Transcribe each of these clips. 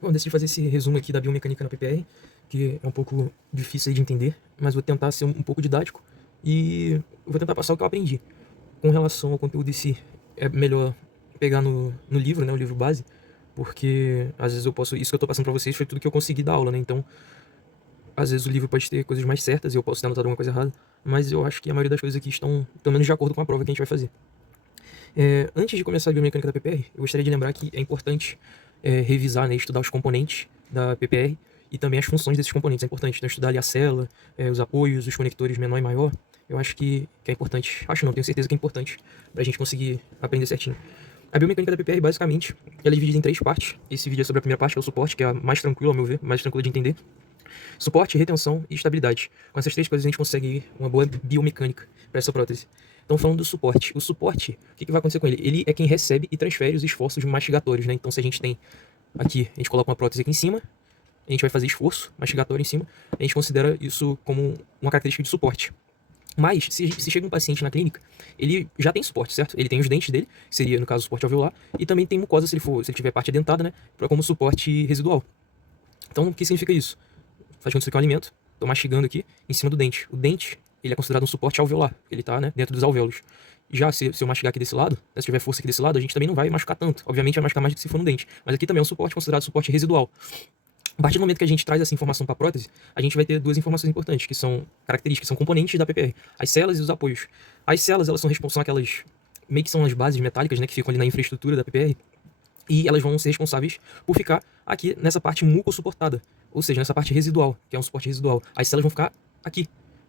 Bom, decidi fazer esse resumo aqui da biomecânica na PPR, que é um pouco difícil aí de entender, mas vou tentar ser um pouco didático e vou tentar passar o que eu aprendi. Com relação ao conteúdo em si, é melhor pegar no livro, né, o livro base, porque às vezes eu posso, isso que eu tô passando pra vocês foi tudo que eu consegui da aula, né, então às vezes o livro pode ter coisas mais certas e eu posso ter anotado alguma coisa errada, mas eu acho que a maioria das coisas aqui estão, pelo menos de acordo com a prova que a gente vai fazer. Antes de começar a biomecânica da PPR, eu gostaria de lembrar que é importante revisar, né, estudar os componentes da PPR e também as funções desses componentes. É importante então, estudar ali a célula, os apoios, os conectores menor e maior. Eu acho que é importante, acho não, tenho certeza que é importante para a gente conseguir aprender certinho. A biomecânica da PPR, basicamente, ela é dividida em 3 partes. Esse vídeo é sobre a primeira parte, que é o suporte, que é a mais tranquila, ao meu ver, mais tranquila de entender. Suporte, retenção e estabilidade. Com essas 3 coisas a gente consegue uma boa biomecânica para essa prótese. Então, falando do suporte. O suporte, o que vai acontecer com ele? Ele é quem recebe e transfere os esforços mastigatórios, né? Então, se a gente tem aqui, a gente coloca uma prótese aqui em cima, a gente vai fazer esforço mastigatório em cima, a gente considera isso como uma característica de suporte. Mas, se chega um paciente na clínica, ele já tem suporte, certo? Ele tem os dentes dele, que seria, no caso, o suporte alveolar, e também tem mucosa, se ele tiver parte adentada, né? Como suporte residual. Então, o que significa isso? Faz conta que é um alimento, tô mastigando aqui, em cima do dente. O dente, ele é considerado um suporte alveolar, ele tá, né, dentro dos alvéolos. Já se eu mastigar aqui desse lado, né, se tiver força aqui desse lado, a gente também não vai machucar tanto. Obviamente vai machucar mais do que se for no dente. Mas aqui também é um suporte considerado suporte residual. A partir do momento que a gente traz essa informação para a prótese, a gente vai ter 2 informações importantes, que são características, são componentes da PPR. As células e os apoios. As células, elas são aquelas, meio que são as bases metálicas, né, que ficam ali na infraestrutura da PPR. E elas vão ser responsáveis por ficar aqui nessa parte muco-suportada, ou seja, nessa parte residual, que é um suporte residual. As células vão ficar aqui,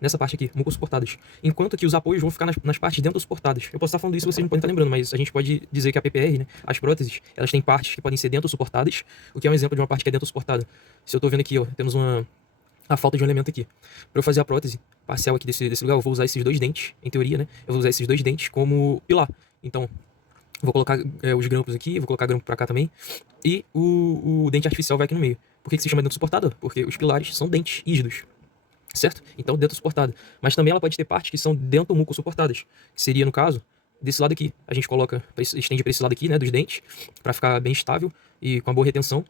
nessa parte aqui, muco-suportadas. Enquanto que os apoios vão ficar nas partes dentro-suportadas. Eu posso estar falando isso e vocês não podem estar lembrando, mas a gente pode dizer que a PPR, né, as próteses, elas têm partes que podem ser dentro-suportadas, o que é um exemplo de uma parte que é dentro-suportada. Se eu estou vendo aqui, ó, temos a falta de um elemento aqui. Para eu fazer a prótese parcial aqui desse lugar, eu vou usar esses 2 dentes, em teoria, né? Eu vou usar esses 2 dentes como pilar. Então, vou colocar os grampos aqui, vou colocar grampo pra cá também. E o dente artificial vai aqui no meio. Por que se chama dento suportado? Porque os pilares são dentes rígidos, certo? Então, dento suportado. Mas também ela pode ter partes que são dento-muco suportadas. Que seria, no caso, desse lado aqui. A gente coloca, estende pra esse lado aqui, né, dos dentes, pra ficar bem estável e com uma boa retenção.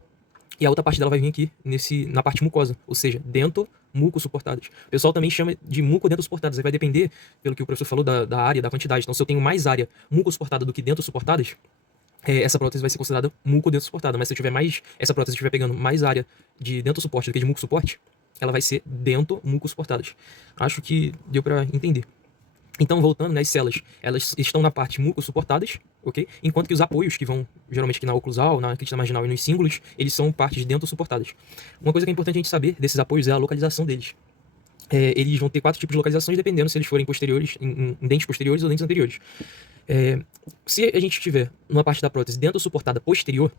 E a outra parte dela vai vir aqui, na parte mucosa, ou seja, dento muco suportadas. O pessoal também chama de muco dentro suportadas, aí vai depender, pelo que o professor falou, da área, da quantidade. Então, se eu tenho mais área muco suportada do que dentro suportadas, essa prótese vai ser considerada muco dentro suportada. Mas se eu tiver mais, essa prótese estiver pegando mais área de dentro suporte do que de muco suporte, ela vai ser dento muco suportadas. Acho que deu para entender. Então, voltando, né, as células, elas estão na parte muco-suportadas, ok? Enquanto que os apoios, que vão geralmente aqui na oclusal, na crista marginal e nos cíngulos, eles são partes dentro-suportadas. Uma coisa que é importante a gente saber desses apoios é a localização deles. Eles vão ter 4 tipos de localizações, dependendo se eles forem posteriores, em dentes posteriores ou dentes anteriores. Se a gente tiver numa parte da prótese dentro-suportada posterior,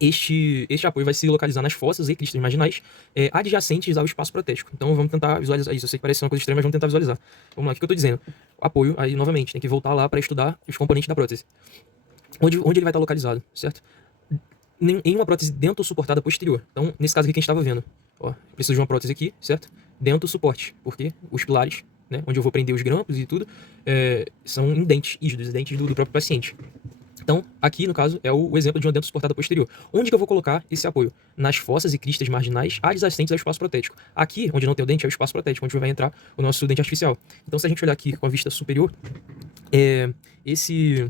este apoio vai se localizar nas fossas e cristas marginais adjacentes ao espaço protético. Então vamos tentar visualizar isso. Eu sei que parece uma coisa estranha, mas vamos tentar visualizar. Vamos lá, o que eu estou dizendo? O apoio, aí novamente, tem que voltar lá para estudar os componentes da prótese. Onde ele vai estar localizado, certo? Em uma prótese dentro suportada posterior. Então, nesse caso aqui que a gente estava vendo. Ó, preciso de uma prótese aqui, certo? Dentro suporte, porque os pilares, né, onde eu vou prender os grampos e tudo, são em dentes rígidos, dentes do próprio paciente. Então, aqui, no caso, é o exemplo de uma dentro suportada posterior. Onde que eu vou colocar esse apoio? Nas fossas e cristas marginais adjacentes ao espaço protético. Aqui, onde não tem o dente, é o espaço protético, onde vai entrar o nosso dente artificial. Então, se a gente olhar aqui com a vista superior, esse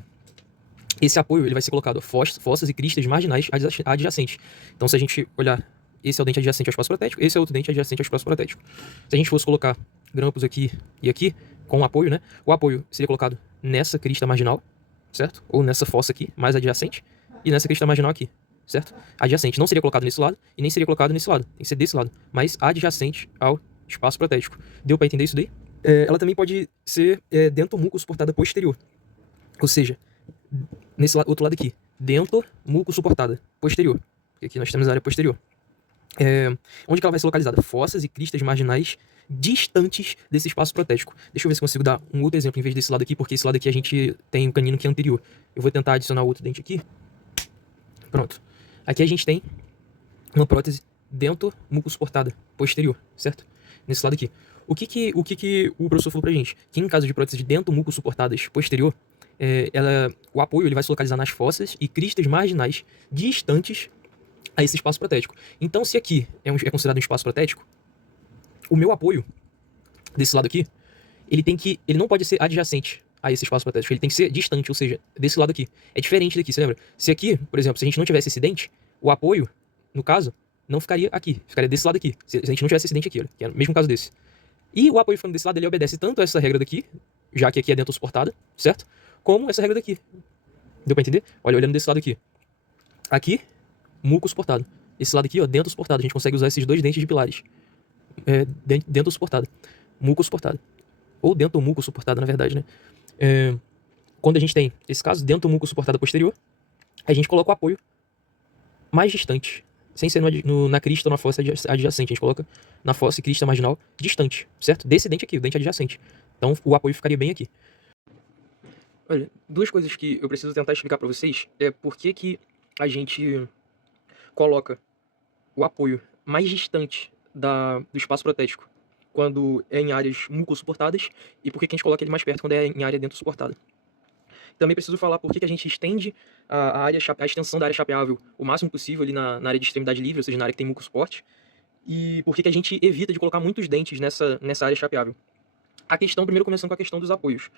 apoio ele vai ser colocado fossas e cristas marginais adjacentes. Então, se a gente olhar, esse é o dente adjacente ao espaço protético, esse é outro dente adjacente ao espaço protético. Se a gente fosse colocar grampos aqui e aqui, com o apoio, né? O apoio seria colocado nessa crista marginal, certo? Ou nessa fossa aqui, mais adjacente, e nessa crista marginal aqui, certo? Adjacente. Não seria colocado nesse lado e nem seria colocado nesse lado. Tem que ser desse lado, mas adjacente ao espaço protético. Deu para entender isso daí? Ela também pode ser dento-muco suportada posterior. Ou seja, nesse outro lado aqui, dento-muco suportada posterior. Porque aqui nós temos a área posterior. Onde que ela vai ser localizada? Fossas e cristas marginais distantes desse espaço protético. Deixa eu ver se consigo dar um outro exemplo em vez desse lado aqui, porque esse lado aqui a gente tem um canino que é anterior. Eu vou tentar adicionar outro dente aqui. Pronto. Aqui a gente tem uma prótese dento-muco-suportada posterior, certo? Nesse lado aqui. O que o professor falou pra gente? Que em caso de prótese dento-muco-suportadas posterior, o apoio ele vai se localizar nas fossas e cristas marginais distantes a esse espaço protético. Então, se aqui é considerado um espaço protético, o meu apoio desse lado aqui, ele não pode ser adjacente a esse espaço protético, ele tem que ser distante, ou seja, desse lado aqui. É diferente daqui, você lembra? Se aqui, por exemplo, se a gente não tivesse esse dente, o apoio, no caso, não ficaria aqui, ficaria desse lado aqui. Se a gente não tivesse esse dente aqui, olha, que é o mesmo caso desse. E o apoio ficando desse lado, ele obedece tanto a essa regra daqui, já que aqui é dentro suportada, certo? Como essa regra daqui. Deu pra entender? Olha, olhando desse lado aqui. Aqui, muco suportado. Esse lado aqui, ó, dentro suportado. A gente consegue usar esses dois dentes de pilares. Dentro suportado. Muco suportado. Ou dentro muco suportado, na verdade, né? Quando a gente tem esse caso, dentro muco suportado posterior, a gente coloca o apoio mais distante. Sem ser na crista ou na fossa adjacente. A gente coloca na fossa e crista marginal distante, certo? Desse dente aqui, o dente adjacente. Então o apoio ficaria bem aqui. Olha, duas coisas que eu preciso tentar explicar pra vocês é por que a gente coloca o apoio mais distante do espaço protético quando é em áreas muco-suportadas e por que a gente coloca ele mais perto quando é em área dentro suportada. Também preciso falar por que a gente estende a extensão da área chapeável o máximo possível ali na área de extremidade livre, ou seja, na área que tem muco-suporte, e por que a gente evita de colocar muitos dentes nessa área chapeável. A questão, primeiro começando com a questão dos apoios.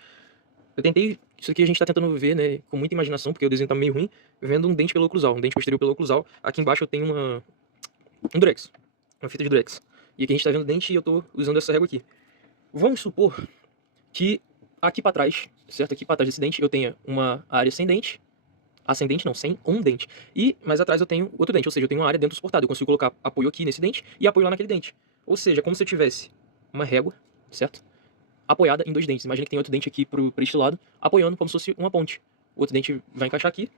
Eu tentei, isso aqui a gente tá tentando ver, né, com muita imaginação, porque o desenho tá meio ruim, vendo um dente peloclusal, um dente posterior peloclusal. Aqui embaixo eu tenho um durex, uma fita de durex. E aqui a gente tá vendo o dente e eu tô usando essa régua aqui. Vamos supor que aqui pra trás, certo? Aqui pra trás desse dente eu tenha uma área sem dente, ascendente não, sem um dente. E mais atrás eu tenho outro dente, ou seja, eu tenho uma área dentro suportada. Eu consigo colocar apoio aqui nesse dente e apoio lá naquele dente. Ou seja, como se eu tivesse uma régua, certo? Apoiada em dois dentes. Imagina que tem outro dente aqui para este lado, apoiando como se fosse uma ponte. O outro dente vai encaixar aqui.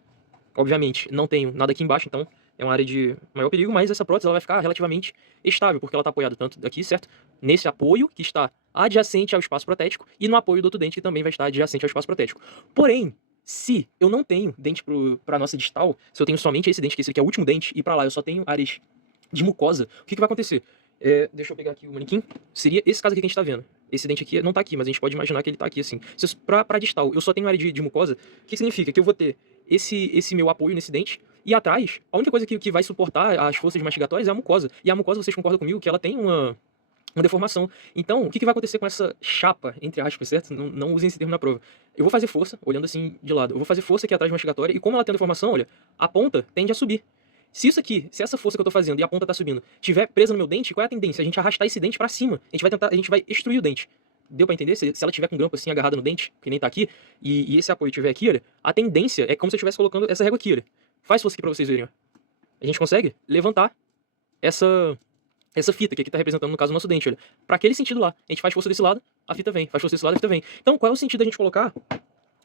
Obviamente, não tenho nada aqui embaixo, então é uma área de maior perigo, mas essa prótese ela vai ficar relativamente estável, porque ela está apoiada tanto daqui, certo? Nesse apoio, que está adjacente ao espaço protético, e no apoio do outro dente, que também vai estar adjacente ao espaço protético. Porém, se eu não tenho dente para a nossa distal, se eu tenho somente esse dente, que esse aqui é o último dente, e para lá eu só tenho áreas de mucosa, o que vai acontecer? Deixa eu pegar aqui o manequim. Seria esse caso aqui que a gente tá vendo. Esse dente aqui não tá aqui, mas a gente pode imaginar que ele tá aqui assim. Se pra distal eu só tenho área de mucosa, o que significa? Que eu vou ter esse meu apoio nesse dente, e atrás, a única coisa que vai suportar as forças mastigatórias é a mucosa. E a mucosa, vocês concordam comigo, que ela tem uma deformação. Então, o que vai acontecer com essa chapa, entre aspas, certo? Não usem esse termo na prova. Eu vou fazer força, olhando assim de lado. Eu vou fazer força aqui atrás mastigatória, e como ela tem deformação, olha, a ponta tende a subir. Se isso aqui, se essa força que eu tô fazendo e a ponta tá subindo, tiver presa no meu dente, qual é a tendência? A gente arrastar esse dente pra cima. A gente vai extruir o dente. Deu pra entender? Se ela tiver com um grampo assim agarrada no dente, que nem tá aqui, e esse apoio tiver aqui, olha, a tendência é como se eu estivesse colocando essa régua aqui, olha. Faz força aqui pra vocês verem, ó. A gente consegue levantar essa fita que aqui tá representando, no caso, o nosso dente, olha. Pra aquele sentido lá. A gente faz força desse lado, a fita vem. Faz força desse lado, a fita vem. Então, qual é o sentido da gente colocar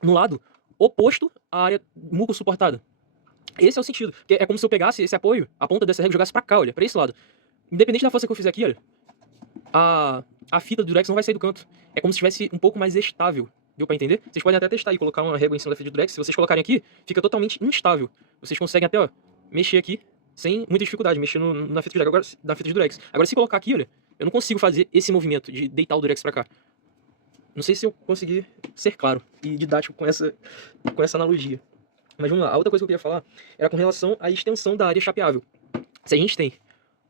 no lado oposto à área muco suportada? Esse é o sentido. Porque é como se eu pegasse esse apoio, a ponta dessa régua e jogasse pra cá, olha, pra esse lado. Independente da força que eu fizer aqui, olha, a fita do durex não vai sair do canto. É como se estivesse um pouco mais estável. Deu pra entender? Vocês podem até testar e colocar uma régua em cima da fita de durex. Se vocês colocarem aqui, fica totalmente instável. Vocês conseguem até, ó, mexer aqui sem muita dificuldade, mexer na fita de durex. Agora, na fita de durex. Agora, se colocar aqui, olha, eu não consigo fazer esse movimento de deitar o durex pra cá. Não sei se eu consegui ser claro e didático com essa analogia. Mas vamos lá, a outra coisa que eu queria falar era com relação à extensão da área chapeável. Se a gente tem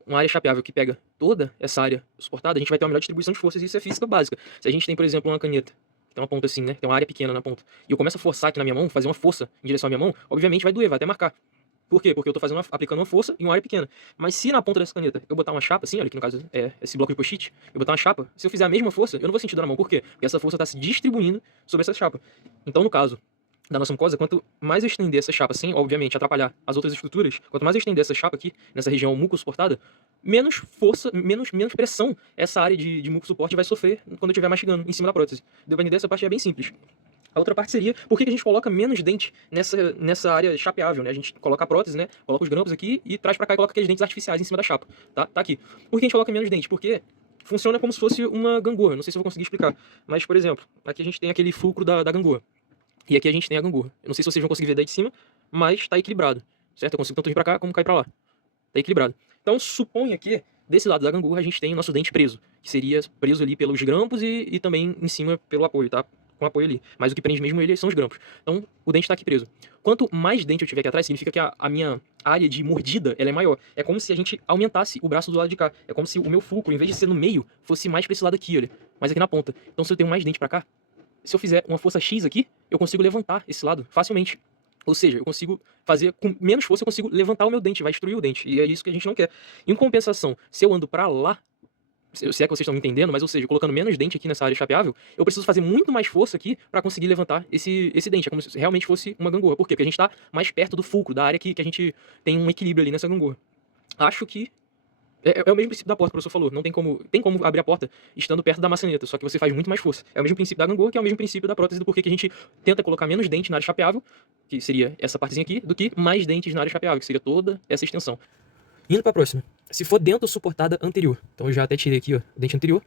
uma área chapeável que pega toda essa área suportada, a gente vai ter uma melhor distribuição de forças, e isso é física básica. Se a gente tem, por exemplo, uma caneta, que tem uma ponta assim, né, tem uma área pequena na ponta, e eu começo a forçar aqui na minha mão, fazer uma força em direção à minha mão, obviamente vai doer, vai até marcar. Por quê? Porque eu tô aplicando uma força em uma área pequena. Mas se na ponta dessa caneta eu botar uma chapa assim, olha, que no caso é esse bloco de post-it, eu botar uma chapa, se eu fizer a mesma força, eu não vou sentir dor na mão. Por quê? Porque essa força está se distribuindo sobre essa chapa. Então, no caso da nossa mucosa, quanto mais eu estender essa chapa sem, obviamente, atrapalhar as outras estruturas, quanto mais eu estender essa chapa aqui, nessa região muco-suportada, menos força, menos pressão essa área de muco-suporte vai sofrer quando eu estiver mastigando em cima da prótese. Deu pra entender? Essa parte é bem simples. A outra parte seria por que a gente coloca menos dente nessa área chapeável, né? A gente coloca a prótese, né? Coloca os grampos aqui e traz pra cá e coloca aqueles dentes artificiais em cima da chapa, tá? Tá aqui. Por que a gente coloca menos dente? Porque funciona como se fosse uma gangorra. Não sei se eu vou conseguir explicar. Mas, por exemplo, aqui a gente tem aquele fulcro da gangorra. E aqui a gente tem a gangorra. Eu não sei se vocês vão conseguir ver daí de cima, mas tá equilibrado, certo? Eu consigo tanto vir pra cá como cair pra lá. Tá equilibrado. Então, suponha que desse lado da gangorra a gente tem o nosso dente preso, que seria preso ali pelos grampos e também em cima pelo apoio, tá? com apoio ali. Mas o que prende mesmo ele são os grampos. Então, o dente tá aqui preso. Quanto mais dente eu tiver aqui atrás, significa que a minha área de mordida, ela é maior. É como se a gente aumentasse o braço do lado de cá. É como se o meu fulcro, em vez de ser no meio, fosse mais pra esse lado aqui, olha. Mais aqui na ponta. Então, se eu tenho mais dente pra cá, se eu fizer uma força X aqui, eu consigo levantar esse lado facilmente. Ou seja, eu consigo fazer, com menos força, eu consigo levantar o meu dente, vai destruir o dente. E é isso que a gente não quer. Em compensação, se eu ando pra lá, se é que vocês estão me entendendo, mas ou seja, colocando menos dente aqui nessa área chapeável, eu preciso fazer muito mais força aqui para conseguir levantar esse dente. É como se realmente fosse uma gangorra. Por quê? Porque a gente tá mais perto do fulcro, da área que a gente tem um equilíbrio ali nessa gangorra. Acho que é o mesmo princípio da porta que o professor falou. Não tem como abrir a porta estando perto da maçaneta, só que você faz muito mais força. É o mesmo princípio da gangorra, que é o mesmo princípio da prótese, do porquê que a gente tenta colocar menos dente na área chapeável, que seria essa partezinha aqui, do que mais dentes na área chapeável, que seria toda essa extensão. Indo para a próxima. Se for dento suportada anterior. Então eu já até tirei aqui, ó, o dente anterior.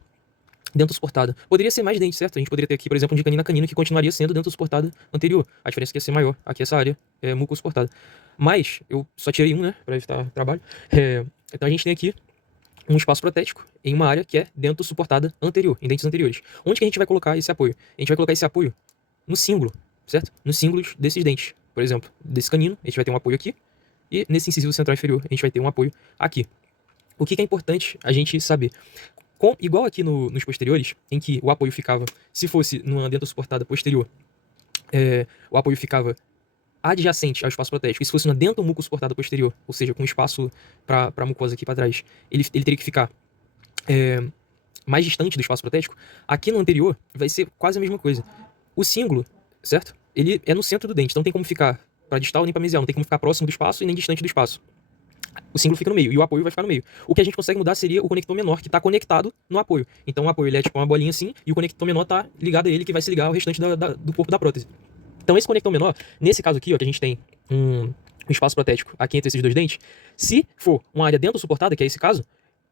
Dento suportada. Poderia ser mais dente, certo? A gente poderia ter aqui, por exemplo, um de canino a canino que continuaria sendo dento suportada anterior. A diferença é que ia ser maior. Aqui essa área é muco suportada. Mas eu só tirei um, né, para evitar trabalho. Então a gente tem aqui um espaço protético em uma área que é dento suportada anterior, em dentes anteriores. Onde que a gente vai colocar esse apoio? A gente vai colocar esse apoio no cíngulo, certo? Nos cíngulos desses dentes. Por exemplo, desse canino, a gente vai ter um apoio aqui. E nesse incisivo central inferior, a gente vai ter um apoio aqui. O que é importante a gente saber? Igual aqui nos posteriores, em que o apoio ficava, se fosse numa dento suportada posterior, o apoio ficava adjacente ao espaço protético. E se fosse uma dentomuco suportada posterior, ou seja, com espaço para a mucosa aqui para trás, ele teria que ficar mais distante do espaço protético. Aqui no anterior vai ser quase a mesma coisa. O cíngulo, certo? Ele é no centro do dente, então não tem como ficar para distal nem para mesial, não tem como ficar próximo do espaço e nem distante do espaço. O cíngulo fica no meio e o apoio vai ficar no meio. O que a gente consegue mudar seria o conector menor, que está conectado no apoio. Então o apoio ele é tipo uma bolinha assim, e o conector menor está ligado a ele, que vai se ligar ao restante do corpo da prótese. Então esse conector menor, nesse caso aqui, ó, que a gente tem um espaço protético aqui entre esses dois dentes, se for uma área dentro suportada, que é esse caso,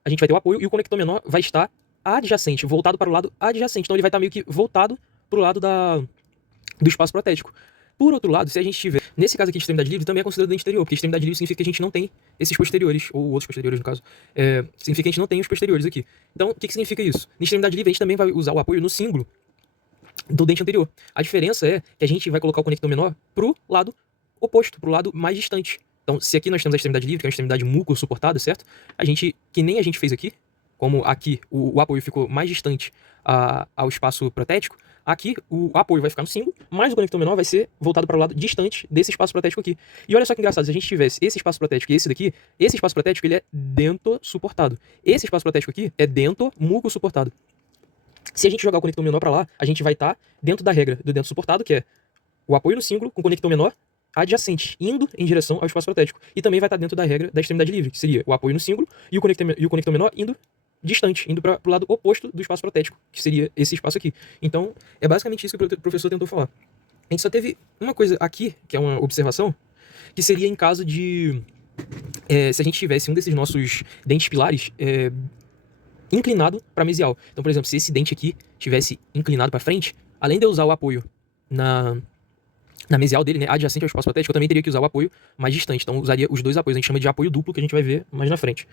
a gente vai ter o apoio e o conector menor vai estar adjacente, voltado para o lado adjacente. Então ele vai estar meio que voltado para o lado do espaço protético. Por outro lado, se a gente tiver, nesse caso aqui de extremidade livre, também é considerado dente anterior, porque extremidade livre significa que a gente não tem esses posteriores, ou outros posteriores no caso, significa que a gente não tem os posteriores aqui. Então, o que significa isso? Na extremidade livre, a gente também vai usar o apoio no cíngulo do dente anterior. A diferença é que a gente vai colocar o conector menor pro lado oposto, pro lado mais distante. Então, se aqui nós temos a extremidade livre, que é uma extremidade muco suportada, certo? Que nem a gente fez aqui, como aqui o apoio ficou mais distante ao espaço protético, aqui o apoio vai ficar no cíngulo, mas o conector menor vai ser voltado para o lado distante desse espaço protético aqui. E olha só que engraçado, se a gente tivesse esse espaço protético e esse daqui, esse espaço protético ele é dento suportado. Esse espaço protético aqui é dento muco suportado. Se a gente jogar o conector menor para lá, a gente vai estar dentro da regra do dento suportado, que é o apoio no cíngulo com o conector menor adjacente, indo em direção ao espaço protético. E também vai estar dentro da regra da extremidade livre, que seria o apoio no cíngulo e o conector menor indo distante, indo para o lado oposto do espaço protético, que seria esse espaço aqui. Então, é basicamente isso que o professor tentou falar. A gente só teve uma coisa aqui, que é uma observação, que seria em caso de... se a gente tivesse um desses nossos dentes pilares inclinado para mesial. Então, por exemplo, se esse dente aqui tivesse inclinado para frente, além de eu usar o apoio na mesial dele, né, adjacente ao espaço protético, eu também teria que usar o apoio mais distante. Então, usaria os dois apoios. A gente chama de apoio duplo, que a gente vai ver mais na frente.